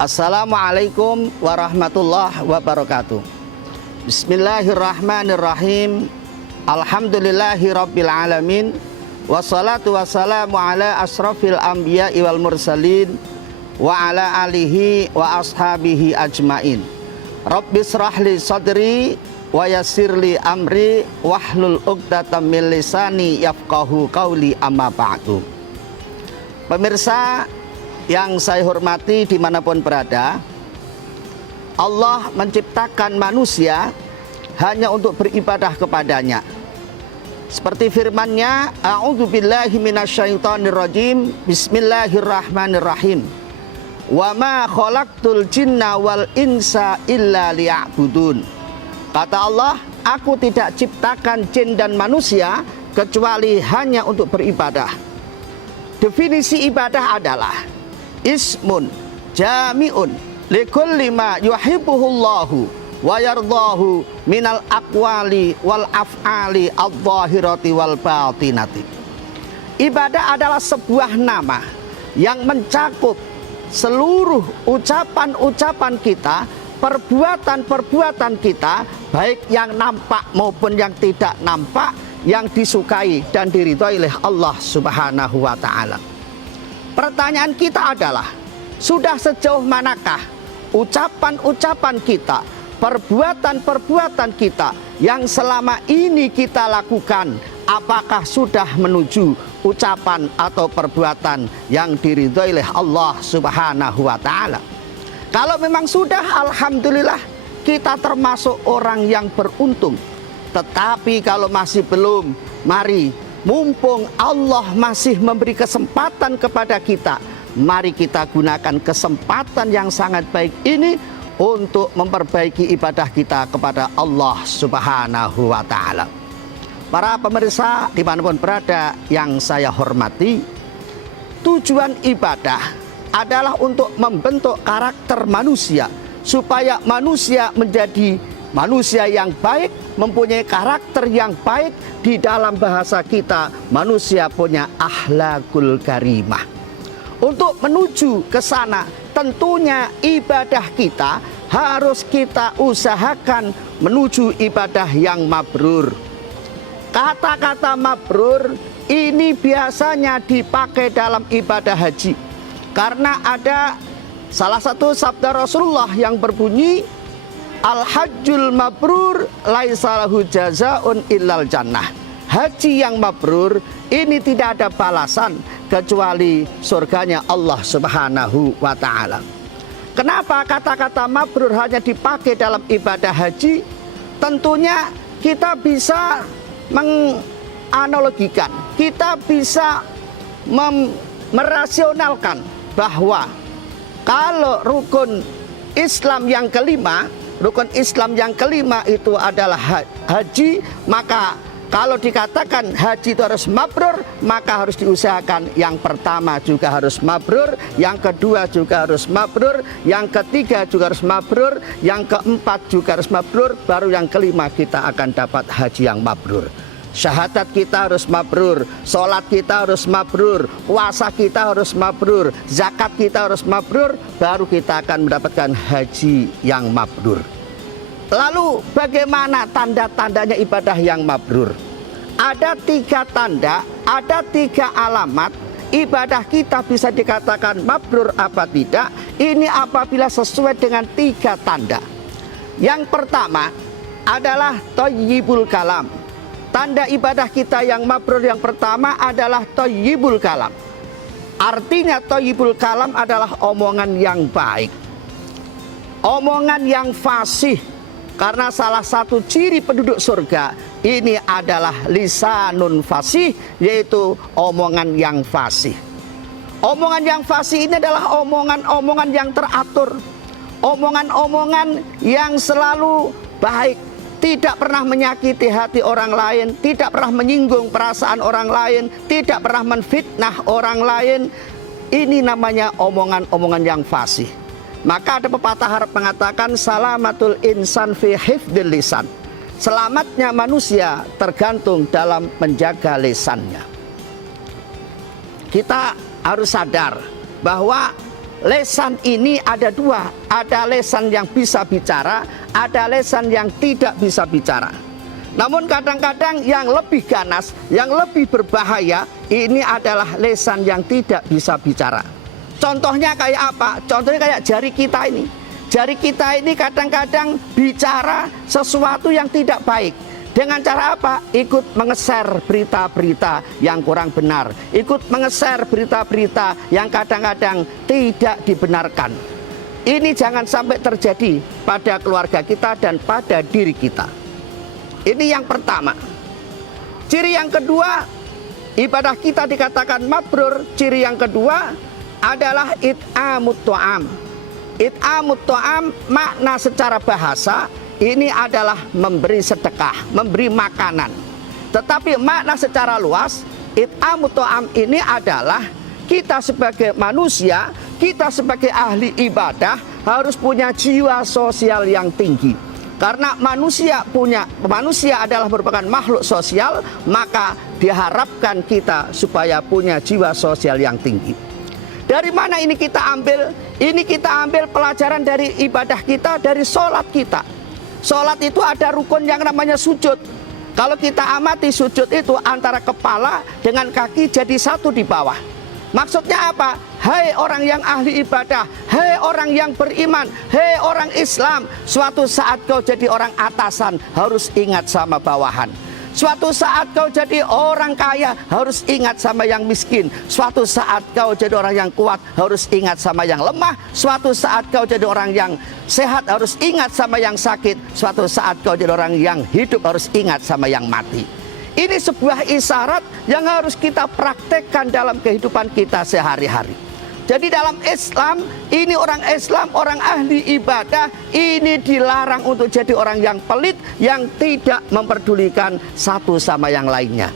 Assalamualaikum warahmatullahi wabarakatuh. Bismillahirrahmanirrahim. Alhamdulillahi rabbil alamin. Wassalatu wassalamu ala asrafil anbiya'i wal mursalin wa ala alihi wa ashabihi ajmain. Rabbis rahli sadri wa yassirli amri wahlul uqdatam min lisani yafqahu qawli amma ba'du. Pemirsa yang saya hormati dimanapun berada, Allah menciptakan manusia hanya untuk beribadah kepadanya. Seperti firman-Nya, A'udzubillahi minasyaitonirrajim, Bismillahirrahmanirrahim. Wa ma khalaqtul jinna wal insa illa liya'budun. Kata Allah, aku tidak ciptakan jin dan manusia kecuali hanya untuk beribadah. Definisi ibadah adalah ismun jami'un likulli ma yuhibbuhullahu wa yardahu minal aqwali wal af'ali adh-dhahirati wal batinati. Ibadah adalah sebuah nama yang mencakup seluruh ucapan-ucapan kita, perbuatan-perbuatan kita, baik yang nampak maupun yang tidak nampak, yang disukai dan diridhoi oleh Allah Subhanahu wa ta'ala. Pertanyaan kita adalah, sudah sejauh manakah ucapan-ucapan kita, perbuatan-perbuatan kita yang selama ini kita lakukan, apakah sudah menuju ucapan atau perbuatan yang diridhoi oleh Allah Subhanahu wa ta'ala? Kalau memang sudah, alhamdulillah, kita termasuk orang yang beruntung. Tetapi kalau masih belum, mari, mumpung Allah masih memberi kesempatan kepada kita, mari kita gunakan kesempatan yang sangat baik ini untuk memperbaiki ibadah kita kepada Allah Subhanahu wa ta'ala. Para pemirsa dimanapun berada yang saya hormati, tujuan ibadah adalah untuk membentuk karakter manusia, supaya manusia menjadi manusia yang baik, mempunyai karakter yang baik. Di dalam bahasa kita, manusia punya akhlakul karimah. Untuk menuju ke sana, tentunya ibadah kita harus kita usahakan menuju ibadah yang mabrur. Kata-kata mabrur ini biasanya dipakai dalam ibadah haji, karena ada salah satu sabda Rasulullah yang berbunyi, Al-hajjul mabrur laisa lahu jazaun illal jannah. Haji yang mabrur ini tidak ada balasan kecuali surganya Allah Subhanahu wa ta'ala. Kenapa kata-kata mabrur hanya dipakai dalam ibadah haji? Tentunya kita bisa menganalogikan, kita bisa merasionalkan bahwa kalau rukun Islam yang kelima, rukun Islam yang kelima itu adalah haji, maka kalau dikatakan haji itu harus mabrur, maka harus diusahakan yang pertama juga harus mabrur, yang kedua juga harus mabrur, yang ketiga juga harus mabrur, yang keempat juga harus mabrur, baru yang kelima kita akan dapat haji yang mabrur. Syahadat kita harus mabrur, sholat kita harus mabrur, puasa kita harus mabrur, zakat kita harus mabrur, baru kita akan mendapatkan haji yang mabrur. Lalu bagaimana tanda-tandanya ibadah yang mabrur? Ada 3 tanda, ada 3 alamat ibadah kita bisa dikatakan mabrur apa tidak. Ini apabila sesuai dengan 3 tanda. Yang pertama adalah thayyibul kalam. Tanda ibadah kita yang mabrur yang pertama adalah thayyibul kalam. Artinya thayyibul kalam adalah omongan yang baik, omongan yang fasih. Karena salah satu ciri penduduk surga ini adalah lisanun fasih, yaitu omongan yang fasih. Omongan yang fasih ini adalah omongan-omongan yang teratur, omongan-omongan yang selalu baik, tidak pernah menyakiti hati orang lain, tidak pernah menyinggung perasaan orang lain, tidak pernah menfitnah orang lain. Ini namanya omongan-omongan yang fasih. Maka ada pepatah Arab mengatakan, salamatul insan fi hifdzil lisan. Selamatnya manusia tergantung dalam menjaga lisannya. Kita harus sadar bahwa lesan ini ada dua. Ada lesan yang bisa bicara, ada lesan yang tidak bisa bicara. Namun kadang-kadang yang lebih ganas, yang lebih berbahaya, ini adalah lesan yang tidak bisa bicara. Contohnya kayak apa? Contohnya kayak jari kita ini. Jari kita ini kadang-kadang bicara sesuatu yang tidak baik. Dengan cara apa? Ikut mengeser berita-berita yang kurang benar. Ikut mengeser berita-berita yang kadang-kadang tidak dibenarkan. Ini jangan sampai terjadi pada keluarga kita dan pada diri kita. Ini yang pertama. Ciri yang kedua, ibadah kita dikatakan mabrur. Ciri yang kedua adalah it'amut ta'am. It'amut ta'am makna secara bahasa ini adalah memberi sedekah, memberi makanan. Tetapi makna secara luas, it'amut ta'am ini adalah kita sebagai manusia, kita sebagai ahli ibadah harus punya jiwa sosial yang tinggi. Karena manusia adalah merupakan makhluk sosial, maka diharapkan kita supaya punya jiwa sosial yang tinggi. Dari mana ini kita ambil? Ini kita ambil pelajaran dari ibadah kita, dari sholat kita. Sholat itu ada rukun yang namanya sujud. Kalau kita amati sujud itu antara kepala dengan kaki jadi satu di bawah. Maksudnya apa? Hai orang yang ahli ibadah, hai orang yang beriman, hai orang Islam, suatu saat kau jadi orang atasan harus ingat sama bawahan. Suatu saat kau jadi orang kaya harus ingat sama yang miskin. Suatu saat kau jadi orang yang kuat harus ingat sama yang lemah. Suatu saat kau jadi orang yang sehat harus ingat sama yang sakit. Suatu saat kau jadi orang yang hidup harus ingat sama yang mati. Ini sebuah isyarat yang harus kita praktekkan dalam kehidupan kita sehari-hari. Jadi dalam Islam, ini orang Islam, orang ahli ibadah, ini dilarang untuk jadi orang yang pelit, yang tidak memperdulikan satu sama yang lainnya.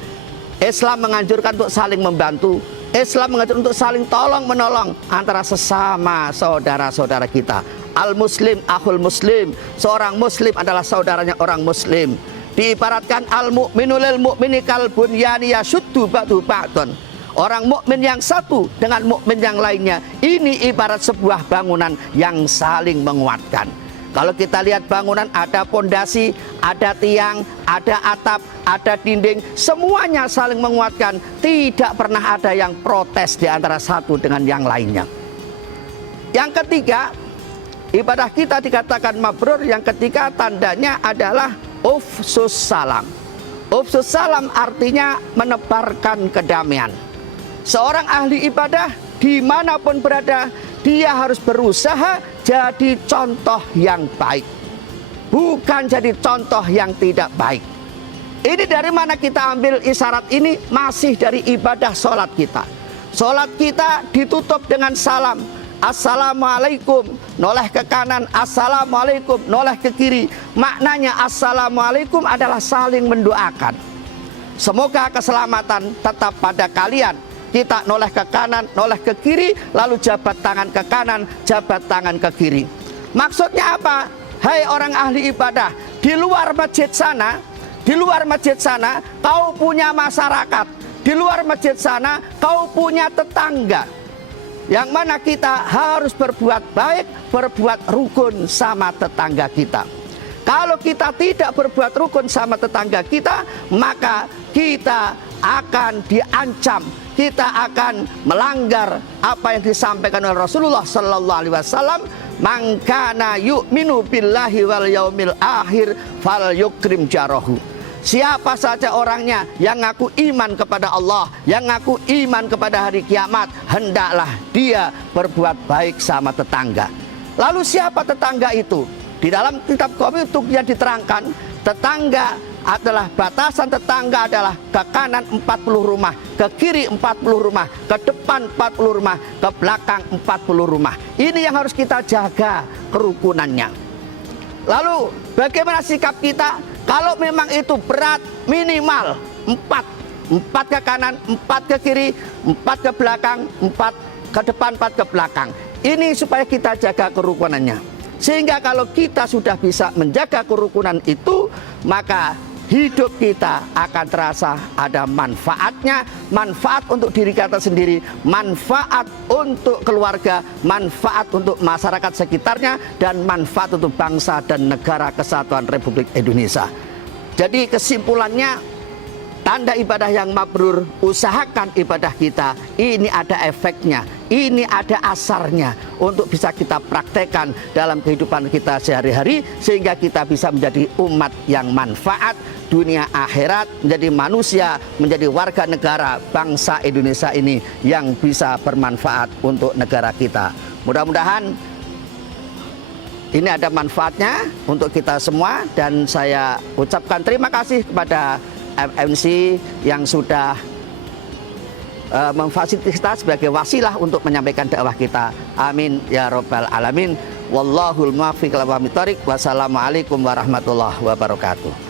Islam menganjurkan untuk saling membantu. Islam menganjurkan untuk saling tolong-menolong antara sesama saudara-saudara kita. Al-Muslim, akhul Muslim. Seorang Muslim adalah saudaranya orang Muslim. Diibaratkan al-mu'minu lil mu'mini kal bunyani yashuddu ba'du ba'dun. Orang mukmin yang satu dengan mukmin yang lainnya, ini ibarat sebuah bangunan yang saling menguatkan. Kalau kita lihat bangunan, ada pondasi, ada tiang, ada atap, ada dinding, semuanya saling menguatkan. Tidak pernah ada yang protes di antara satu dengan yang lainnya. Yang ketiga, ibadah kita dikatakan mabrur. Yang ketiga tandanya adalah ufsus salam. Ufsus salam artinya menebarkan kedamaian. Seorang ahli ibadah dimanapun berada, dia harus berusaha jadi contoh yang baik, bukan jadi contoh yang tidak baik. Ini dari mana kita ambil isyarat ini? Masih dari ibadah sholat kita. Sholat kita ditutup dengan salam. Assalamualaikum, noleh ke kanan. Assalamualaikum, noleh ke kiri. Maknanya assalamualaikum adalah saling mendoakan. Semoga keselamatan tetap pada kalian. Kita noleh ke kanan, noleh ke kiri, lalu jabat tangan ke kanan, jabat tangan ke kiri. Maksudnya apa? Hai orang ahli ibadah, di luar masjid sana, kau punya masyarakat. Di luar masjid sana, kau punya tetangga. Yang mana kita harus berbuat baik, berbuat rukun sama tetangga kita. Kalau kita tidak berbuat rukun sama tetangga kita, maka kita akan diancam. Kita akan melanggar apa yang disampaikan oleh Rasulullah Sallallahu Alaihi Wasallam. Man kana yu'minu billahi wal yaumil akhir fal yukrim jarahu. Siapa saja orangnya yang ngaku iman kepada Allah, yang ngaku iman kepada hari kiamat, hendaklah dia berbuat baik sama tetangga. Lalu siapa tetangga itu? Di dalam kitab Qawaid yang diterangkan, tetangga adalah batasan tetangga adalah ke kanan 40 rumah, ke kiri 40 rumah, ke depan 40 rumah, ke belakang 40 rumah. Ini yang harus kita jaga kerukunannya. Lalu bagaimana sikap kita? Kalau memang itu berat, minimal 4 ke kanan, 4 ke kiri, 4 ke belakang, 4 ke depan, 4 ke belakang. Ini supaya kita jaga kerukunannya. Sehingga kalau kita sudah bisa menjaga kerukunan itu, maka hidup kita akan terasa ada manfaatnya, manfaat untuk diri kita sendiri, manfaat untuk keluarga, manfaat untuk masyarakat sekitarnya, dan manfaat untuk bangsa dan negara kesatuan Republik Indonesia. Jadi kesimpulannya, tanda ibadah yang mabrur, usahakan ibadah kita ini ada efeknya, ini ada asarnya untuk bisa kita praktekkan dalam kehidupan kita sehari-hari, sehingga kita bisa menjadi umat yang manfaat dunia akhirat, menjadi manusia, menjadi warga negara bangsa Indonesia ini yang bisa bermanfaat untuk negara kita. Mudah-mudahan ini ada manfaatnya untuk kita semua, dan saya ucapkan terima kasih kepada FMC yang sudah memfasilitasi kita sebagai wasilah untuk menyampaikan dakwah kita. Amin ya rabbal alamin. Wallahul muwaffiq ila aqwamit thoriq. Wassalamualaikum warahmatullahi wabarakatuh.